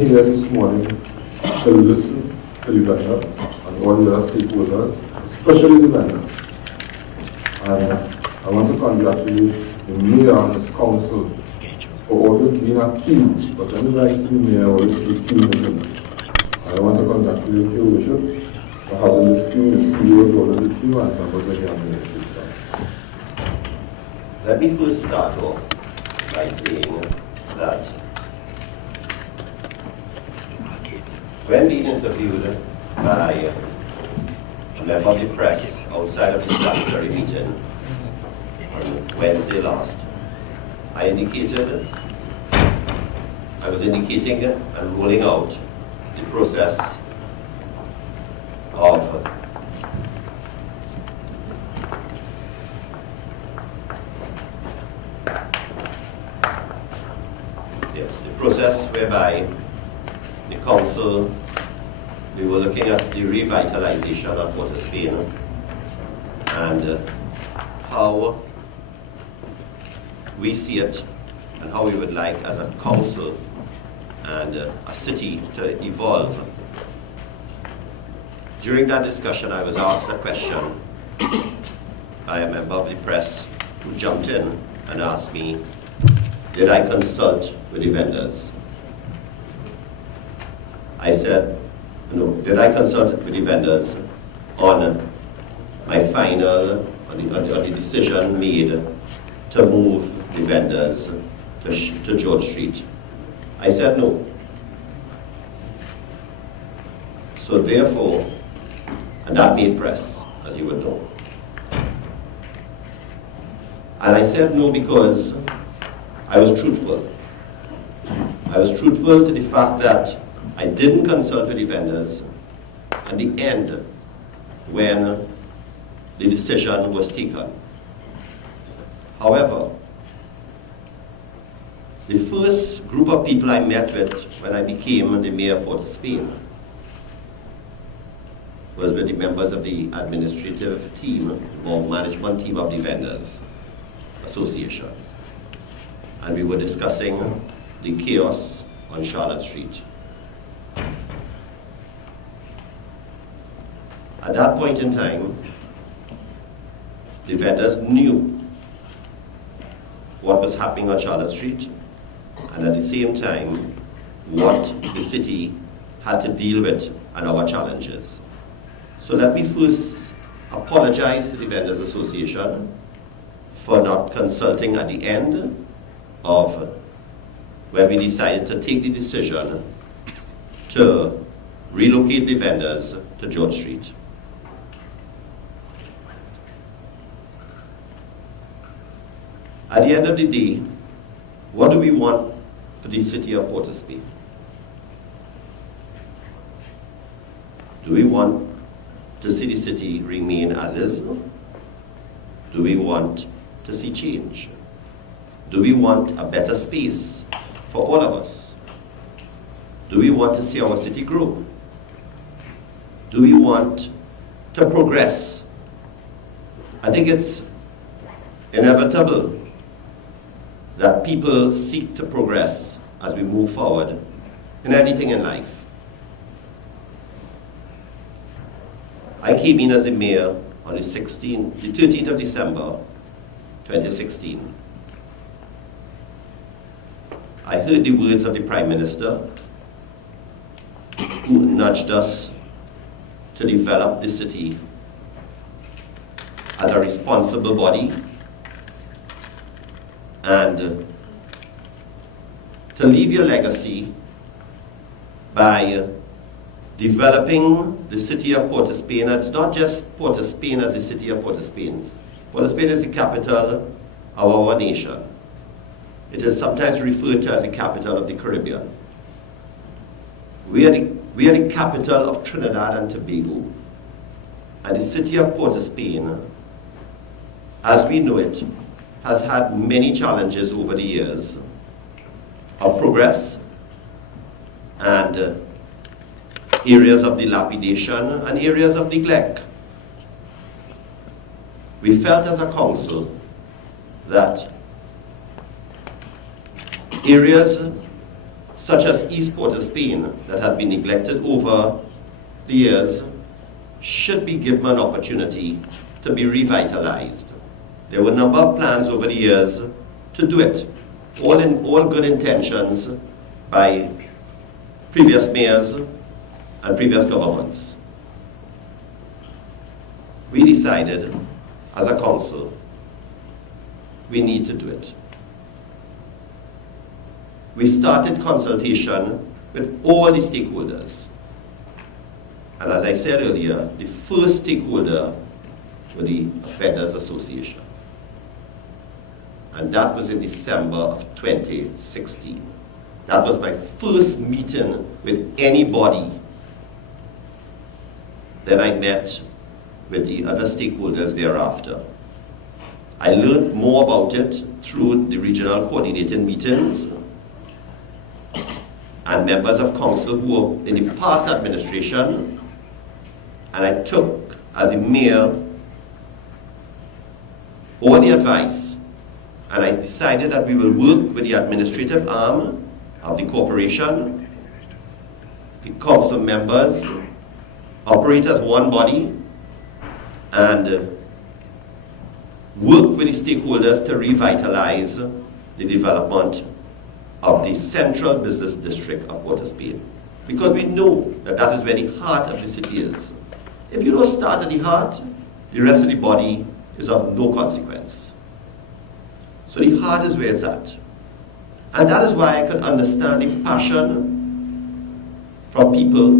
here this morning to listen to the vendors and all the other stakeholders, especially the vendors. And I want to congratulate the mayor and his council for always being a team, because whenever I see the mayor, I always see the team with him. And I want to congratulate your worship for having this team, the CEO, all of the team, and members of the administration. Let me first start off by saying that when being interviewed by a member of the press outside of the statutory meeting on Wednesday last, I was indicating and rolling out the process of whereby the council, we were looking at the revitalization of Port of Spain and how we see it and how we would like as a council and a city to evolve. During that discussion, I was asked a question by a member of the press who jumped in and asked me, did I consult with the vendors? I said, no, did I consult with the vendors on my final, on the decision made to move the vendors to George Street? I said no. So therefore, and that made press, as you would know. And I said no because I was truthful. I was truthful to the fact that I didn't consult with the vendors at the end when the decision was taken. However, the first group of people I met with when I became the mayor of Port of Spain was with the members of the administrative team or management team of the vendors association. And we were discussing the chaos on Charlotte Street. At that point in time, the vendors knew what was happening on Charlotte Street, and at the same time, what the city had to deal with and our challenges. So let me first apologize to the Vendors Association for not consulting at the end of when we decided to take the decision to relocate the vendors to George Street. At the end of the day, what do we want for the city of Port of Spain? Do we want to see the city remain as is? Do we want to see change? Do we want a better space for all of us? Do we want to see our city grow? Do we want to progress? I think it's inevitable that people seek to progress as we move forward in anything in life. I came in as a mayor on the 13th of December, 2016. I heard the words of the Prime Minister who nudged us to develop the city as a responsible body and to leave your legacy by developing the city of Port of Spain. And it's not just Port of Spain as the city of Port of Spain. Port of Spain is the capital of our nation. It is sometimes referred to as the capital of the Caribbean. We are the capital of Trinidad and Tobago. And the city of Port of Spain, as we know it, has had many challenges over the years of progress and areas of dilapidation and areas of neglect. We felt as a council that areas such as East Port of Spain, that has been neglected over the years, should be given an opportunity to be revitalized. There were a number of plans over the years to do it, all good intentions by previous mayors and previous governments. We decided as a council, we need to do it. We started consultation with all the stakeholders. And as I said earlier, the first stakeholder was the Vendors Association. And that was in December of 2016. That was my first meeting with anybody. Then I met with the other stakeholders thereafter. I learned more about it through the regional coordinating meetings and members of council who were in the past administration, and I took, as a mayor, all the advice, and I decided that we will work with the administrative arm of the corporation, the council members, operate as one body, and work with the stakeholders to revitalize the development of the central business district of Port of Spain. Because we know that that is where the heart of the city is. If you don't start at the heart, the rest of the body is of no consequence. So the heart is where it's at. And that is why I can understand the passion from people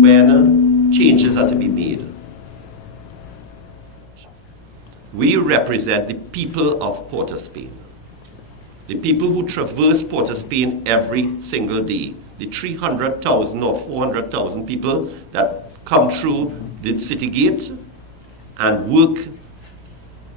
when changes are to be made. We represent the people of Port of Spain. The people who traverse Port of Spain every single day. The 300,000 or 400,000 people that come through the city gate and work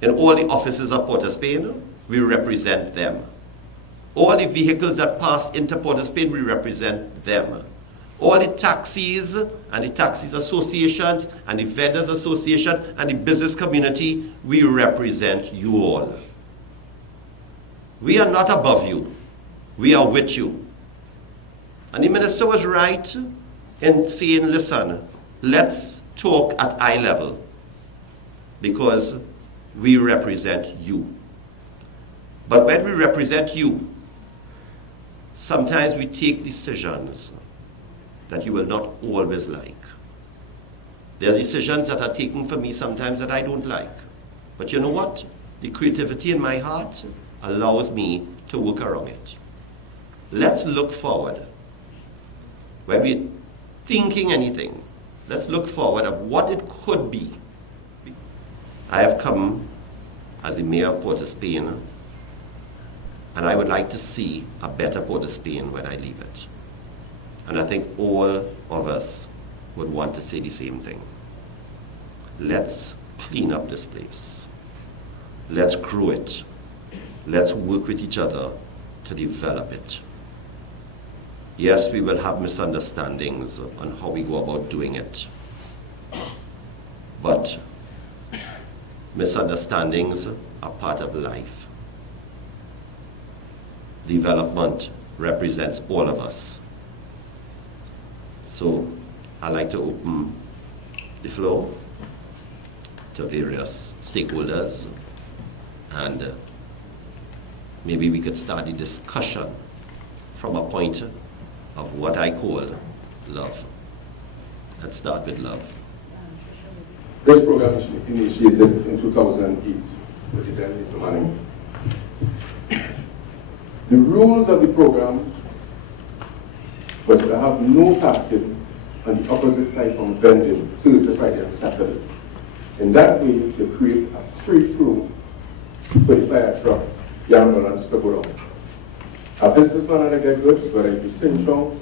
in all the offices of Port of Spain, we represent them. All the vehicles that pass into Port of Spain, we represent them. All the taxis and the taxis associations and the vendors association and the business community, we represent you all. We are not above you. We are with you. And the minister was right in saying, listen, let's talk at eye level because we represent you. But when we represent you, sometimes we take decisions that you will not always like. There are decisions that are taken for me sometimes that I don't like. But you know what? The creativity in my heart allows me to work around it. Let's look forward. When we're thinking anything, let's look forward of what it could be. I have come as a mayor of Port of Spain, and I would like to see a better Port of Spain when I leave it. And I think all of us would want to say the same thing. Let's clean up this place. Let's grow it. Let's work with each other to develop it. Yes, we will have misunderstandings on how we go about doing it. But misunderstandings are part of life. Development represents all of us. So I'd like to open the floor to various stakeholders, and maybe we could start the discussion from a point of what I call love. Let's start with love. This program was initiated in 2008 with the then Mr. Manning. The rules of the program was to have no parking on the opposite side from Vending, Thursday, Friday, and Saturday. In that way, they create a free flow for the fire truck, the ambulance to go down. A businessman and I get goods, whether you sing song,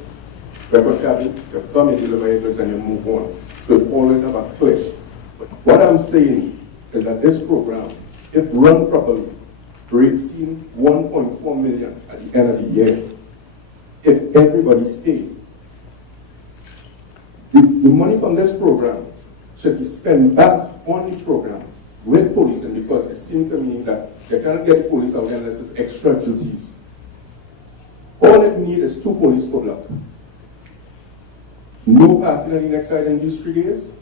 record cabin, you come and deliver your goods and you move on. So you always have a clash. But what I'm saying is that this program, if run properly, breaks in 1.4 million at the end of the year. If everybody's paid. The money from this program should be spent back on the program with policing, because it seems to me that they can't get police out unless it's extra duties. All it needs is 2 police per block. No parking on the next side in these 3 days.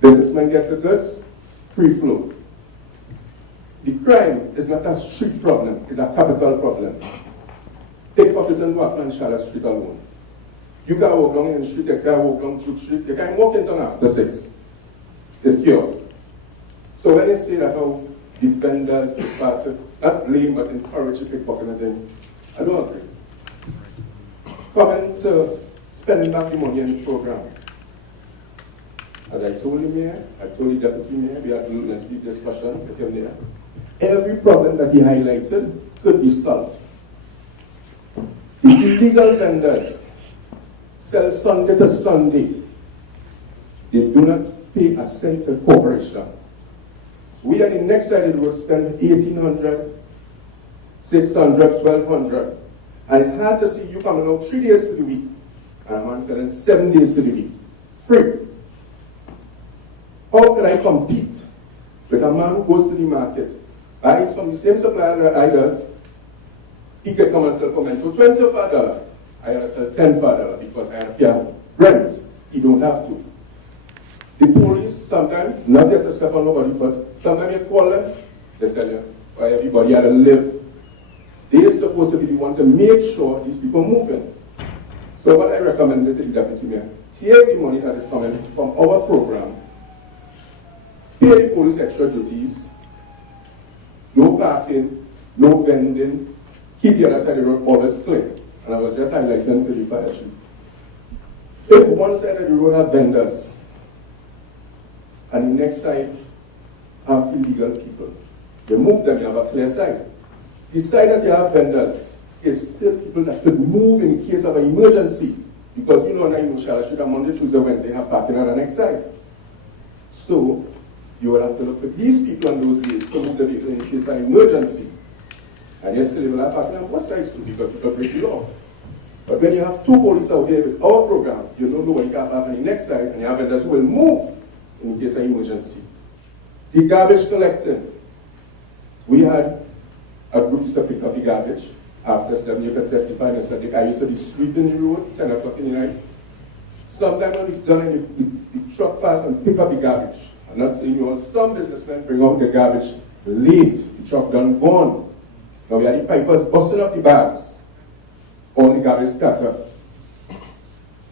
Businessman gets the goods, free flow. The crime is not a street problem, it's a capital problem. Take Popleton Walk on Charlotte Street alone. You can walk down in the street, you can walk down Brook Street, you can walk in town after 6. It's chaos. So when they say that how the vendors started, not blame but encourage to pickpocket and thing, I don't agree. Coming to spending back the money in the program. As I told the mayor, I told the deputy mayor, we had last week discussions with him there. Every problem that he highlighted could be solved. The illegal vendors sell Sunday to Sunday. They do not pay a cent to corporation. We on the next side of the road spend 1,800, 600, 1,200. And it's hard to see you coming out 3 days to the week and a man selling 7 days to the week. Free. How can I compete with a man who goes to the market, buys from the same supplier that I does, he can come and sell pimento $20 for $1. I have to sell $10 for $1 because I have to pay rent. He don't have to. The police sometimes, not yet to step on nobody, but sometimes you call them, they tell you why everybody had to live. They're supposed to be the one to make sure these people are moving. So what I recommend to the deputy mayor, take the money that is coming from our program, pay the police extra duties, no parking, no vending, keep the other side of the road always clear. And I was just highlighting to the fire chief. If one side of the road have vendors, and the next side have illegal people, you move them, you have a clear side. The side that you have vendors is still people that could move in case of an emergency. Because you know now in Charlotte Street on Monday, Tuesday, Wednesday, have parking on the next side. So you will have to look for these people on those days to move the vehicle in case of an emergency. And yesterday we'll have parking on both sides too because people break the law. But when you have 2 police out there with our program, you don't know what you can have on the next side, and you have vendors who will move in case of emergency. The garbage collecting. We had a group used to pick up the garbage. After 7, you can testify and say, I used to be sweeping the road, 10 o'clock in the night. Sometimes when we done the truck pass and pick up the garbage. I'm not saying you all, some businessmen bring out the garbage late, the truck done gone. Now we had the pipers busting up the bags. All the garbage scattered.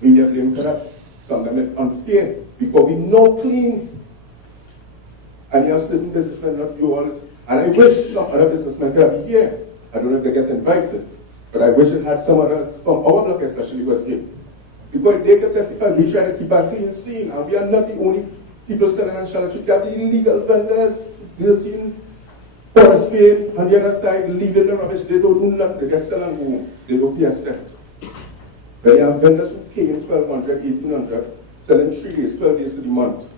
We get blamed for that. Sometimes it's unfair because we not clean. And you have certain businessmen not do all it. And I wish some other businessmen could be here. I don't know if they get invited, but I wish it had some others from our block especially was here. Because they can testify, we try to keep a clean scene, and we are not the only people selling on Charlotte Street. We have the illegal vendors, 13, Port Spain, on the other side, leaving the rubbish. They don't do nothing, they just sell and go. They don't pay a cent. But you have vendors who came in 1,200, 1,800, selling 3 days, 12 days to the month.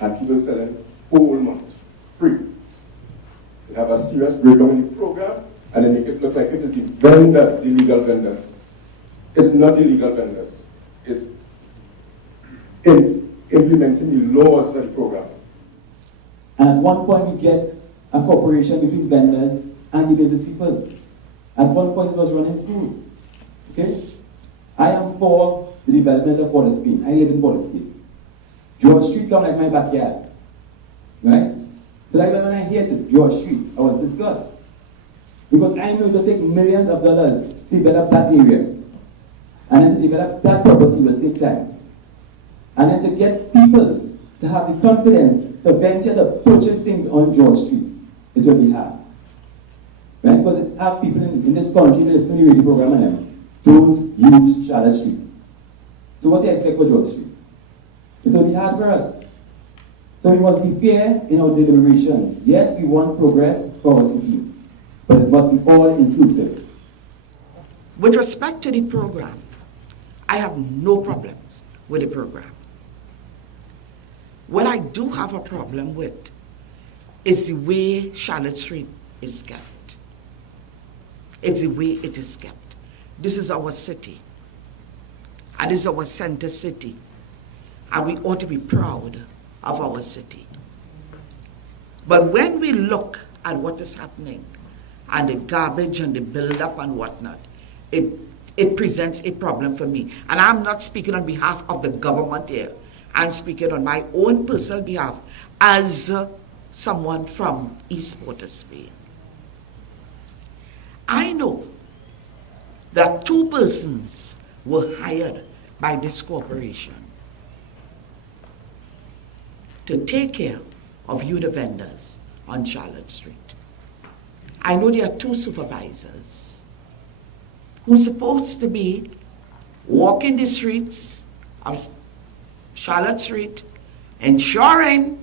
And people selling whole month, free. They have a serious breakdown in the program, and they make it look like it is the vendors, the illegal vendors. It's not the illegal vendors. It's in implementing the laws of the program. And at one point we get a cooperation between vendors and the business people. At one point it was running smooth. Okay? I am for the development of Port Spain. I live in Port Spain. George Street come like my backyard. Right? So like when I hear the George Street, I was disgusted. Because I know it will take millions of dollars to develop that area. And then to develop that property will take time. And then to get people to have the confidence to venture to purchase things on George Street, it will be hard. Right? Because it have people in this country that listen to the radio program and them don't use Charlotte Street. So what do you expect for George Street? It will be hard for us. So we must be fair in our deliberations. Yes, we want progress for our city, but it must be all inclusive. With respect to the program, I have no problems with the program. What I do have a problem with is the way Charlotte Street is kept. It's the way it is kept. This is our city, and this is our center city, and we ought to be proud of our city. But when we look at what is happening, and the garbage and the build-up and whatnot, it presents a problem for me. And I'm not speaking on behalf of the government here. I'm speaking on my own personal behalf as someone from East Port of Spain. I know that 2 persons were hired by this corporation to take care of you, the vendors, on Charlotte Street. I know there are 2 supervisors who's supposed to be walking the streets of Charlotte Street, ensuring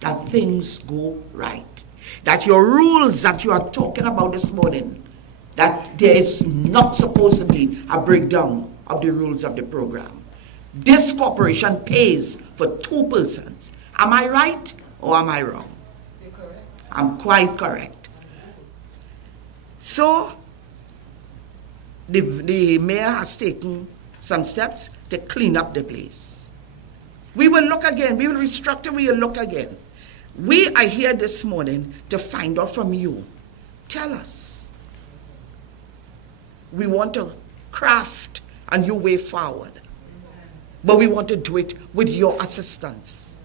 that things go right. That your rules that you are talking about this morning, that there is not supposed to be a breakdown of the rules of the program. This corporation pays for 2 persons. Am I right or am I wrong? You're correct. I'm quite correct. So, the mayor has taken some steps to clean up the place. We will look again. We will restructure. We will look again. We are here this morning to find out from you. Tell us. We want to craft a new way forward. But we want to do it with your assistance.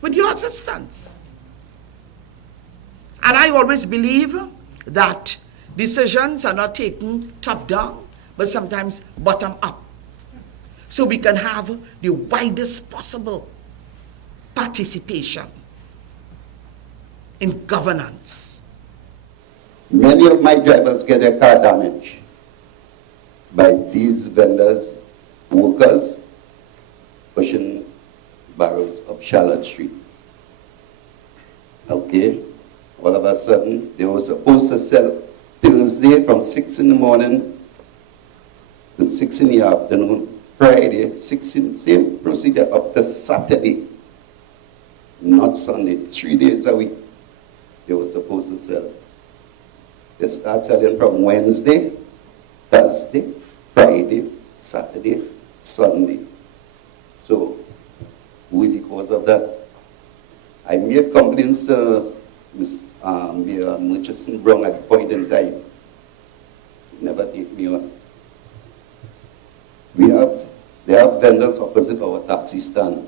With your assistance. And I always believe that decisions are not taken top down, but sometimes bottom up. So we can have the widest possible participation in governance. Many of my drivers get their car damaged by these vendors, workers, pushing barrels up Charlotte Street. Okay, all of a sudden, they were supposed to sell Thursday from 6 in the morning to 6 in the afternoon, Friday, 6 in, same procedure up to Saturday, not Sunday, 3 days a week they were supposed to sell. They start selling from Wednesday, Thursday, Friday, Saturday, Sunday. So, who is the cause of that? I made complaints to Mayor Murchison Brown at the point in time. He never take me on. They have vendors opposite our taxi stand.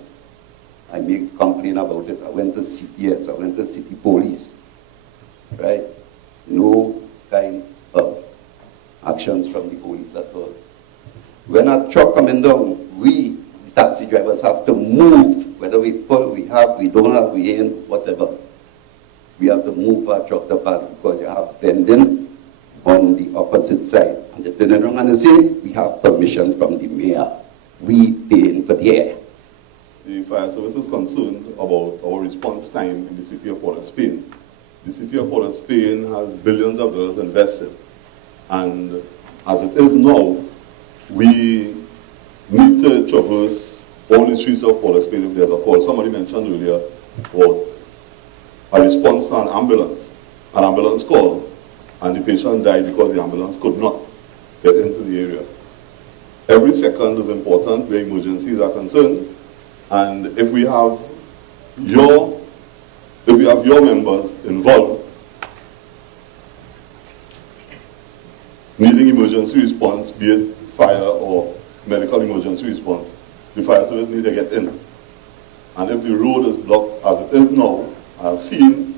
I made a complaint about it. I went to CPS, I went to City Police. Right? No kind of actions from the police at all. When a truck coming down, we, the taxi drivers, have to move, whether we full, we have, we don't have, we ain't, whatever. We have to move our truck to pass because you have vending on the opposite side. And they turn around and they say, we have permission from the mayor. We paying for the air. The fire service is concerned about our response time in the city of Port of Spain. The city of Port of Spain has billions of dollars invested. And as it is now, we need to traverse all the streets of Port of Spain if there's a call. Somebody mentioned earlier about a response to an ambulance call, and the patient died because the ambulance could not get into the area. Every second is important where emergencies are concerned, and if we have your members involved needing emergency response, be it fire or medical emergency response, the fire service needs to get in. And if the road is blocked as it is now, I've seen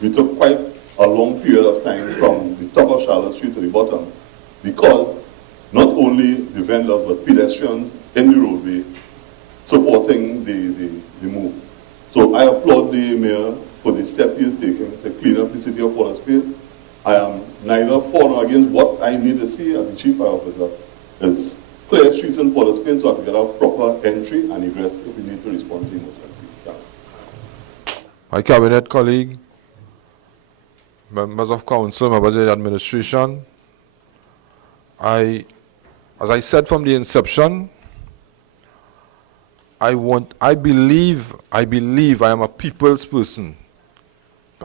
we took quite a long period of time from the top of Charlotte Street to the bottom, because not only the vendors but pedestrians in the roadway supporting the move. So I applaud the mayor for the step he is taking to clean up the city of Port of Spain. I am neither for nor against. What I need to see as the chief fire officer is clear streets in Port of Spain so I can get a proper entry and egress if we need to respond to emergencies. My cabinet colleague, members of council, members of the administration, as I said from the inception, I believe I am a people's person.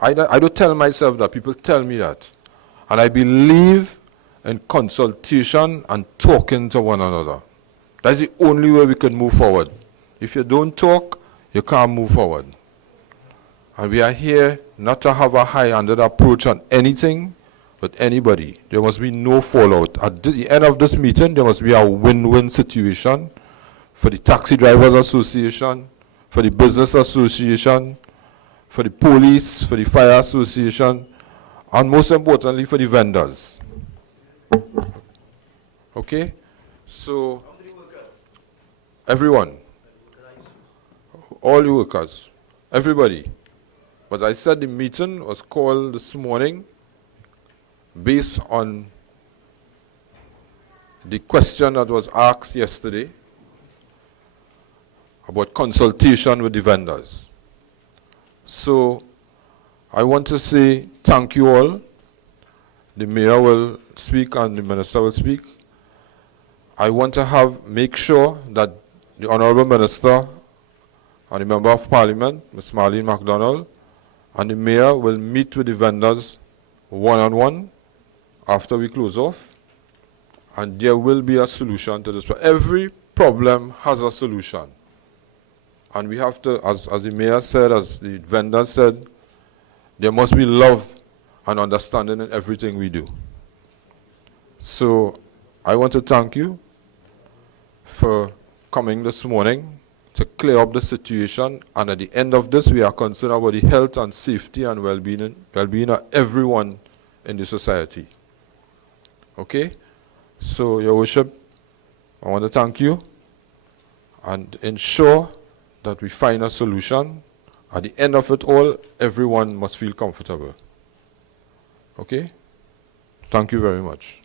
I don't tell myself that, people tell me that. And I believe in consultation and talking to one another. That's the only way we can move forward. If you don't talk, you can't move forward. And we are here not to have a high-handed approach on anything, with anybody. There must be no fallout. At the end of this meeting, there must be a win-win situation for the Taxi Drivers Association, for the Business Association, for the police, for the Fire Association, and most importantly for the vendors. Okay? So, everyone, all the workers, everybody. But I said the meeting was called this morning based on the question that was asked yesterday about consultation with the vendors. So I want to say thank you all. The mayor will speak and the minister will speak. I want to make sure that the Honorable Minister and the Member of Parliament, Ms. Marlene MacDonald, and the mayor will meet with the vendors one-on-one after we close off, and there will be a solution to this. Every problem has a solution. And we have to, as the mayor said, as the vendor said, there must be love and understanding in everything we do. So I want to thank you for coming this morning to clear up the situation, and at the end of this, we are concerned about the health and safety and well-being of everyone in the society. Okay? So, Your Worship, I want to thank you and ensure that we find a solution. At the end of it all, everyone must feel comfortable. Okay? Thank you very much.